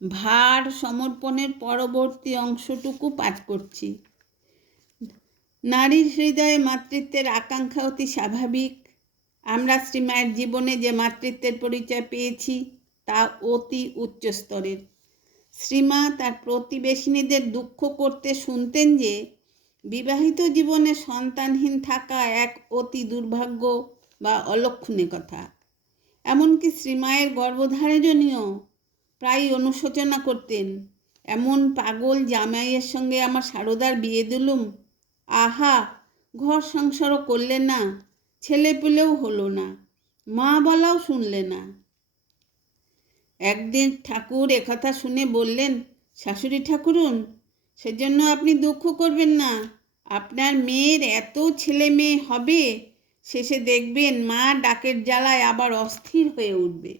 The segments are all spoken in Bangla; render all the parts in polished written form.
ভার সমর্পণের পরবর্তী অংশটুকু পাঠ করছি। নারীর হৃদয়ে মাতৃত্বের আকাঙ্ক্ষা অতি স্বাভাবিক। আমরা শ্রীমায়ের জীবনে যে মাতৃত্বের পরিচয় পেয়েছি তা অতি উচ্চ স্তরের। শ্রীমা তার প্রতিবেশিনীদের দুঃখ করতে শুনতেন যে বিবাহিত জীবনে সন্তানহীন থাকা এক অতি দুর্ভাগ্য বা অলক্ষণীয় কথা। এমনকি শ্রীমায়ের গর্ভধারণেও প্রায় অনুশোচনা করতেন। এমন পাগল জামাইয়ের সঙ্গে আমার সারদার বিয়ে দিলুম, আহা, ঘর সংসারও করলে না, ছেলে পেলেও হলো না, মা বলাও শুনলে না। একদিন ঠাকুর একথা শুনে বললেন, শাশুড়ি ঠাকুরুন, সেজন্য আপনি দুঃখ করবেন না। আপনার মেয়ের এত ছেলে মেয়ে হবে, শেষে দেখবেন মা ডাকের জ্বালায় আবার অস্থির হয়ে উঠবে।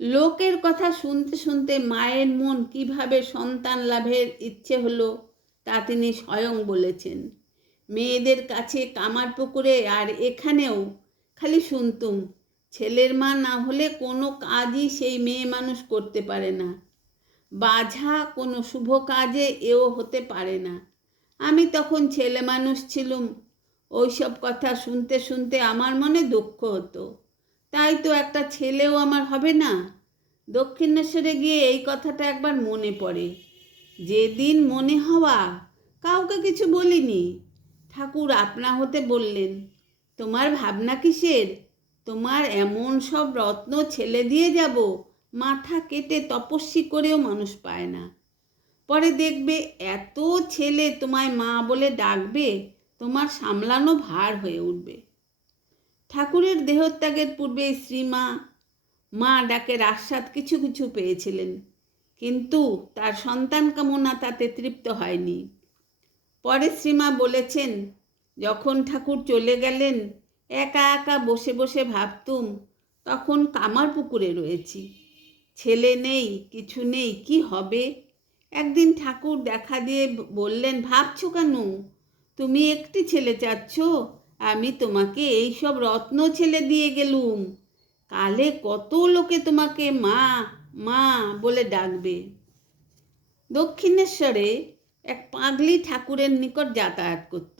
লোকের কথা শুনতে শুনতে মায়ের মন কিভাবে সন্তান লাভের ইচ্ছে হলো তা তিনি স্বয়ং বলেছেন। মেয়েদের কাছে কামারপুকুরে আর এখানেও খালি শুনতুম, ছেলের মা না হলে কোনো কাজই সেই মেয়ে মানুষ করতে পারে না, বাঝা কোনো শুভ কাজে এও হতে পারে না। আমি তখন ছেলে মানুষ ছিলুম। ওইসব কথা শুনতে শুনতে আমার মনে দুঃখ হতো। তাই তো একটা ছেলেও আমার হবে না। দক্ষিণেশ্বরে গিয়ে এই কথাটা একবার মনে পড়ে। যেদিন মনে হওয়া, কাউকে কিছু বলিনি। ঠাকুর আপনা হতে বললেন, তোমার ভাবনা কিসের? তোমার এমন সব রত্ন ছেলে দিয়ে যাব, মাথা কেটে তপস্বী করেও মানুষ পায় না। পরে দেখবে এত ছেলে তোমায় মা বলে ডাকবে, তোমার সামলানো ভার হয়ে উঠবে। ঠাকুরের দেহত্যাগের পূর্বে শ্রীমা মা ডাকের আস্বাদ কিছু কিছু পেয়েছিলেন, কিন্তু তার সন্তান কামনা তাতে তৃপ্ত হয়নি। পরে শ্রীমা বলেছেন, যখন ঠাকুর চলে গেলেন একা একা বসে বসে ভাবতুম, তখন কামারপুকুরে রয়েছি, ছেলে নেই, কিছু নেই, কি হবে? একদিন ঠাকুর দেখা দিয়ে বললেন, ভাবছো কেন? তুমি একটি ছেলে চাচ্ছ, আমি তোমাকে এই সব রত্ন ছেলে দিয়ে গেলুম, কালে কত লোকে তোমাকে মা মা বলে ডাকবে। দক্ষিণেশ্বরে এক পাগলি ঠাকুরের নিকট যাতায়াত করত।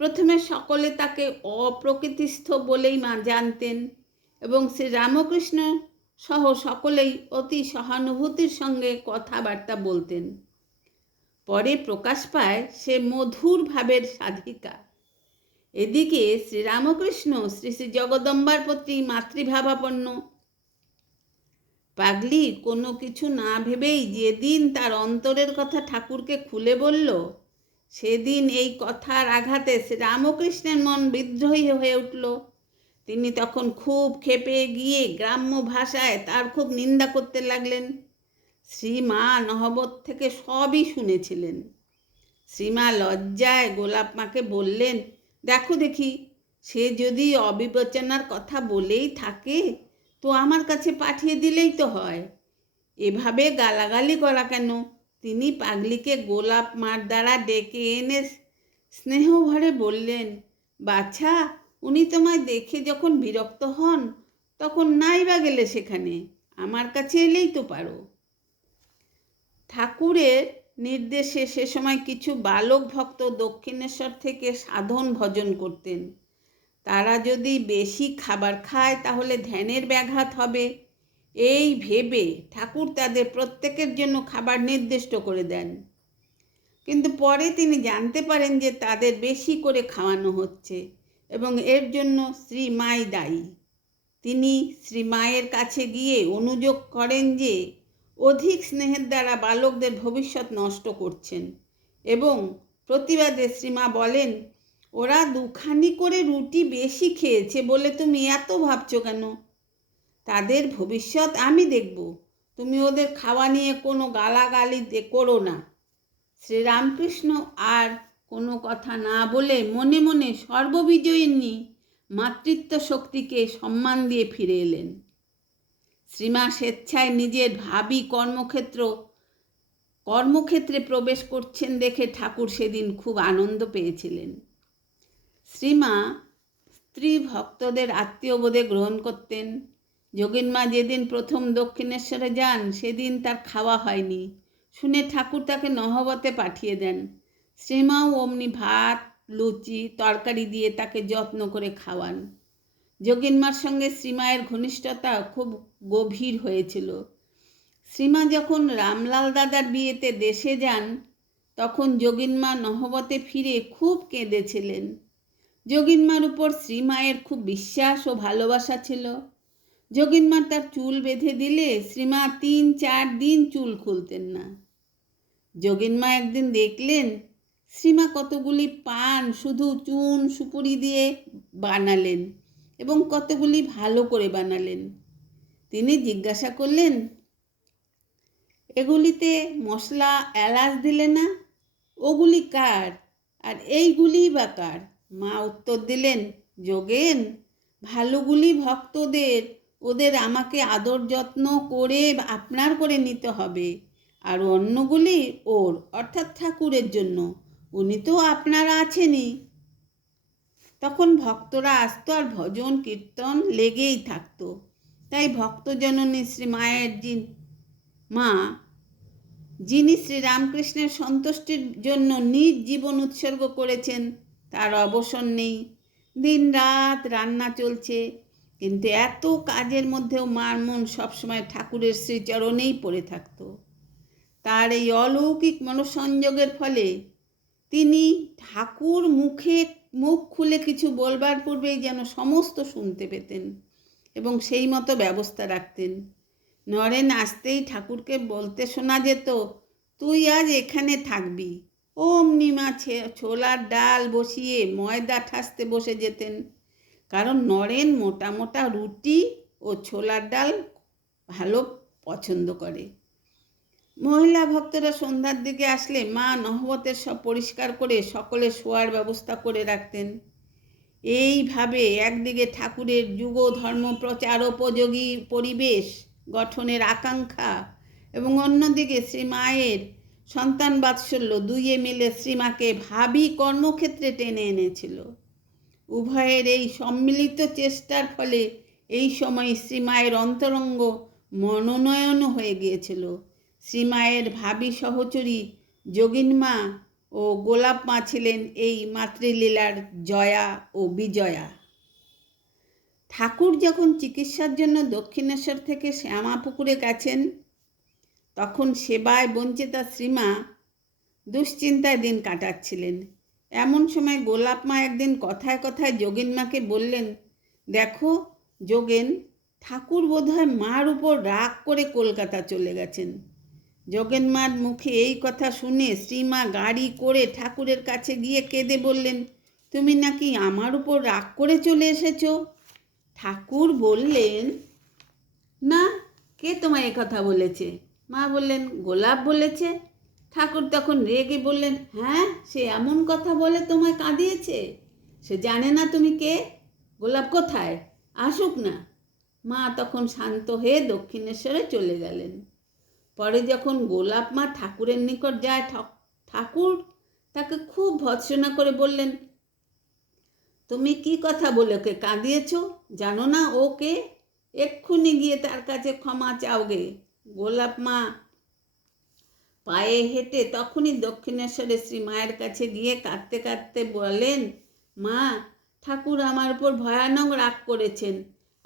প্রথমে সকলে তাকে অপ্রকৃতিস্থ বলেই মা জানতেন এবং শ্রী রামকৃষ্ণ সহ সকলেই অতি সহানুভূতির সঙ্গে কথাবার্তা বলতেন। পরে প্রকাশ পায় সে মধুর ভাবের সাধিকা। এদিকে শ্রীরামকৃষ্ণ শ্রী শ্রী জগদম্বার প্রতি মাতৃভাবাপন্ন। পাগলি কোনো কিছু না ভেবেই যেদিন তার অন্তরের কথা ঠাকুরকে খুলে বলল, সেদিন এই কথার আঘাতে শ্রীরামকৃষ্ণের মন বিদ্রোহী হয়ে উঠল। তিনি তখন খুব ক্ষেপে গিয়ে গ্রাম্য ভাষায় তার খুব নিন্দা করতে লাগলেন। শ্রীমা নহবত থেকে সবই শুনেছিলেন। শ্রীমা লজ্জায় গোলাপ মাকে বললেন, দেখো দেখি, সে যদি অবিবেচনার কথা বলেই থাকে তো আমার কাছে পাঠিয়ে দিলেই তো হয়, এভাবে গালাগালি করা কেন? তিনি পাগলিকে গোলাপ মার দ্বারা ডেকে এনে স্নেহ ভরে বললেন, বাছা, উনি তোমায় দেখে যখন বিরক্ত হন তখন নাই বা গেলে সেখানে, আমার কাছে এলেই তো পারো। ঠাকুরের নির্দেশে সে সময় কিছু বালক ভক্ত দক্ষিণেশ্বর থেকে সাধন ভজন করতেন। তারা যদি বেশি খাবার খায় তাহলে ধ্যানের ব্যাঘাত হবে, এই ভেবে ঠাকুর তাদের প্রত্যেকের জন্য খাবার নির্দিষ্ট করে দেন। কিন্তু পরে তিনি জানতে পারেন যে তাদের বেশি করে খাওয়ানো হচ্ছে এবং এর জন্য শ্রীমাই দায়ী। তিনি শ্রীমায়ের কাছে গিয়ে অনুযোগ করেন যে অধিক স্নেহের দ্বারা বালকদের ভবিষ্যৎ নষ্ট করছেন এবং প্রতিবাদে শ্রীমা বলেন, ওরা দুখানি করে রুটি বেশি খেয়েছে বলে তুমি এত ভাবছো কেন? তাদের ভবিষ্যৎ আমি দেখব, তুমি ওদের খাওয়া নিয়ে কোনো গালাগালি করো না। শ্রীরামকৃষ্ণ আর কোনো কথা না বলে মনে মনে সর্ববিজয়িনী মাতৃত্ব শক্তিকে সম্মান দিয়ে ফিরে এলেন। শ্রীমা স্বেচ্ছায় নিজের ভাবী কর্মক্ষেত্রে প্রবেশ করছেন দেখে ঠাকুর সেদিন খুব আনন্দ পেয়েছিলেন। শ্রীমা স্ত্রী ভক্তদের আত্মীয় বোধে গ্রহণ করতেন। যোগিনমা যেদিন প্রথম দক্ষিণেশ্বরে যান সেদিন তার খাওয়া হয়নি শুনে ঠাকুর তাকে নহবতে পাঠিয়ে দেন। শ্রীমাও অমনি ভাত লুচি তরকারি দিয়ে তাকে যত্ন করে খাওয়ান। যোগিনমার সঙ্গে শ্রীমায়ের ঘনিষ্ঠতা খুব গভীর হয়েছিল। শ্রীমা যখন রামলাল দাদার বিয়েতে দেশে যান তখন যোগিনমা নহবতে ফিরে খুব কেঁদেছিলেন। যোগিনমার উপর শ্রীমায়ের খুব বিশ্বাস ও ভালোবাসা ছিল। যোগিনমা তার চুল বেঁধে দিলে শ্রীমা 3-4 দিন চুল খুলতেন না। যোগিনমা একদিন দেখলেন শ্রীমা কতগুলি পান শুধু চুন সুপুরি দিয়ে বানালেন এবং কতগুলি ভালো করে বানালেন। তিনি জিজ্ঞাসা করলেন, এগুলিতে মশলা এলাচ দিলে না? ওগুলি কার আর এইগুলি বা কার? মা উত্তর দিলেন, যোগেন, ভালোগুলি ভক্তদের, ওদের আমাকে আদর যত্ন করে আপনার করে নিতে হবে, আর অন্যগুলি ওর অর্থাৎ ঠাকুরের জন্য, উনি তো আপনারা আছেনই। তখন ভক্তরা আসতো আর ভজন কীর্তন লেগেই থাকতো। তাই ভক্তজননী শ্রীমায়ের মা, যিনি শ্রীরামকৃষ্ণের সন্তুষ্টির জন্য নিজ জীবন উৎসর্গ করেছেন, তার অবসর নেই। দিন রাত রান্না চলছে, কিন্তু এত কাজের মধ্যেও মার মন সবসময় ঠাকুরের শ্রীচরণেই পড়ে থাকত। তার এই অলৌকিক মনসংযোগের ফলে তিনি ঠাকুর মুখ খুলে কিছু বলবার পূর্বেই যেন সমস্ত শুনতে পেতেন এবং সেই মতো ব্যবস্থা রাখতেন। নরেন আসতেই ঠাকুরকে বলতে শোনা যেত, তুই আজ এখানে থাকবি। অমনি মা ছোলার ডাল বসিয়ে ময়দা ঠাসতে বসে যেতেন, কারণ নরেন মোটা মোটা রুটি ও ছোলার ডাল ভালো পছন্দ করে। মহিলা ভক্তরা সন্ধ্যার দিকে আসলে মা নহবতের সব পরিষ্কার করে সকলে শোয়ার ব্যবস্থা করে রাখতেন। এইভাবে একদিকে ঠাকুরের যুগ ধর্ম প্রচার উপযোগী পরিবেশ গঠনের আকাঙ্ক্ষা এবং অন্যদিকে শ্রীমায়ের সন্তান বাৎসল্য দুইয়ে মিলে শ্রীমাকে ভাবী কর্মক্ষেত্রে টেনে এনেছিল। উভয়ের এই সম্মিলিত চেষ্টার ফলে এই সময় শ্রীমায়ের অন্তরঙ্গ মনোনয়ন হয়ে গিয়েছিল। শ্রীমায়ের ভাবী সহচরী যোগিনমা ও গোলাপ মা ছিলেন এই মাতৃলীলার জয়া ও বিজয়া। ঠাকুর যখন চিকিৎসার জন্য দক্ষিণেশ্বর থেকে শ্যামাপুকুরে গেছেন, তখন সেবায় বঞ্চিতা শ্রীমা দুশ্চিন্তায় দিন কাটাচ্ছিলেন। এমন সময় গোলাপ মা একদিন কথায় কথায় যোগিনমাকে বললেন, দেখো যোগেন, ঠাকুর বোধহয় মার উপর রাগ করে কলকাতা চলে গেছেন। যোগেনমার মুখে এই কথা শুনে শ্রীমা গাড়ি করে ঠাকুরের কাছে গিয়ে কেঁদে বললেন, তুমি নাকি আমার উপর রাগ করে চলে এসেছো? ঠাকুর বললেন, না, কে তোমায় এ কথা বলেছে? মা বললেন, গোলাপ বলেছে। ঠাকুর তখন রেগে বললেন, হ্যাঁ, সে এমন কথা বলে তোমায় কাঁদিয়েছে? সে জানে না তুমি কে? গোলাপ কোথায়? আসুক না। মা তখন শান্ত হয়ে দক্ষিণেশ্বরে চলে গেলেন। পরে যখন গোলাপ মা ঠাকুরের নিকট যায়, ঠাকুর তাকে খুব ভৎসনা করে বললেন, তুমি কি কথা বলে ওকে কাঁদিয়েছ? জানো না ও কে? এক্ষুনি গিয়ে তার কাছে ক্ষমা চাওগে। গোলাপ মা পায়ে হেঁটে তখনই দক্ষিণেশ্বরে শ্রীমায়ের কাছে গিয়ে কাঁদতে কাঁদতে বলেন, মা, ঠাকুর আমার উপর ভয়ানক রাগ করেছেন,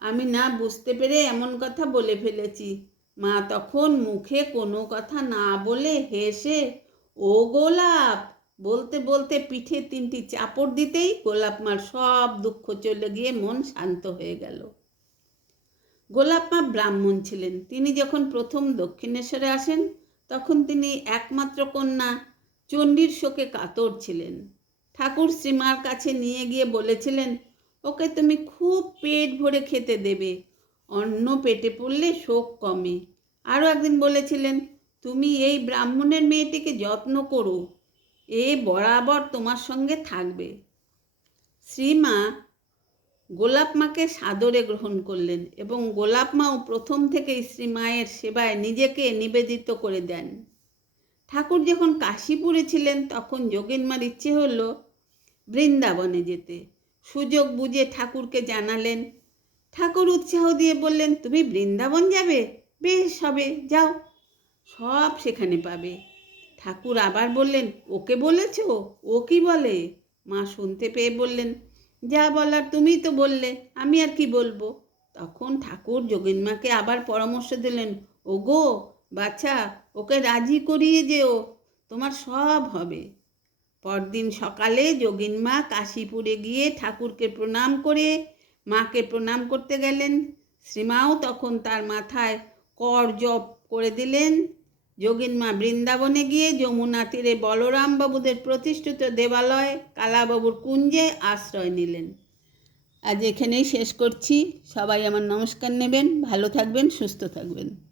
আমি না বুঝতে পেরে এমন কথা বলে ফেলেছি। মা তখন মুখে কোনো কথা না বলে হেসে, ও গোলাপ বলতে বলতে পিঠে 3টি চাপড় দিতেই গোলাপ মার সব দুঃখ চলে গিয়ে মন শান্ত হয়ে গেল। গোলাপ মা ব্রাহ্মণ ছিলেন। তিনি যখন প্রথম দক্ষিণেশ্বরে আসেন তখন তিনি একমাত্র কন্যা চণ্ডীর শোকে কাতর ছিলেন। ঠাকুর শ্রীমার কাছে নিয়ে গিয়ে বলেছিলেন, ওকে তুমি খুব পেট ভরে খেতে দেবে, অন্ন পেটে পড়লে শোক কমে। আরও একদিন বলেছিলেন, তুমি এই ব্রাহ্মণের মেয়েটিকে যত্ন করো, এ বরাবর তোমার সঙ্গে থাকবে। শ্রীমা গোলাপ মাকে সাদরে গ্রহণ করলেন এবং গোলাপ মাও প্রথম থেকেই শ্রীমায়ের সেবায় নিজেকে নিবেদিত করে দেন। ঠাকুর যখন কাশীপুরে ছিলেন তখন যোগিনমার ইচ্ছে হলো বৃন্দাবনে যেতে। সুযোগ বুঝে ঠাকুরকে জানালেন। ঠাকুর উৎসাহ দিয়ে বললেন, তুমি বৃন্দাবন যাবে? বেশ হবে, যাও, সব সেখানে পাবে। ঠাকুর আবার বললেন, ওকে বলেছ? ও কি বলে? মা শুনতে পেয়ে বললেন, যা বলার তুমি তো বললে, আমি আর কি বলবো। তখন ঠাকুর যোগিনমাকে আবার পরামর্শ দিলেন, ওগো বাছা, ওকে রাজি করিয়ে যেও, তোমার সব হবে। পরদিন সকালে যোগিনমা কাশীপুরে গিয়ে ঠাকুরকে প্রণাম করে মাকে প্রণাম করতে গেলেন। শ্রীমাও তখন তার মাথায় কর জপ করে দিলেন। যোগিনমা বৃন্দাবনে গিয়ে যমুনা তীরে বলরাম বাবুদের প্রতিষ্ঠিত দেবালয় কালাবাবুর কুঞ্জে আশ্রয় নিলেন। আজ এখানেই শেষ করছি। সবাই আমার নমস্কার নেবেন। ভালো থাকবেন, সুস্থ থাকবেন।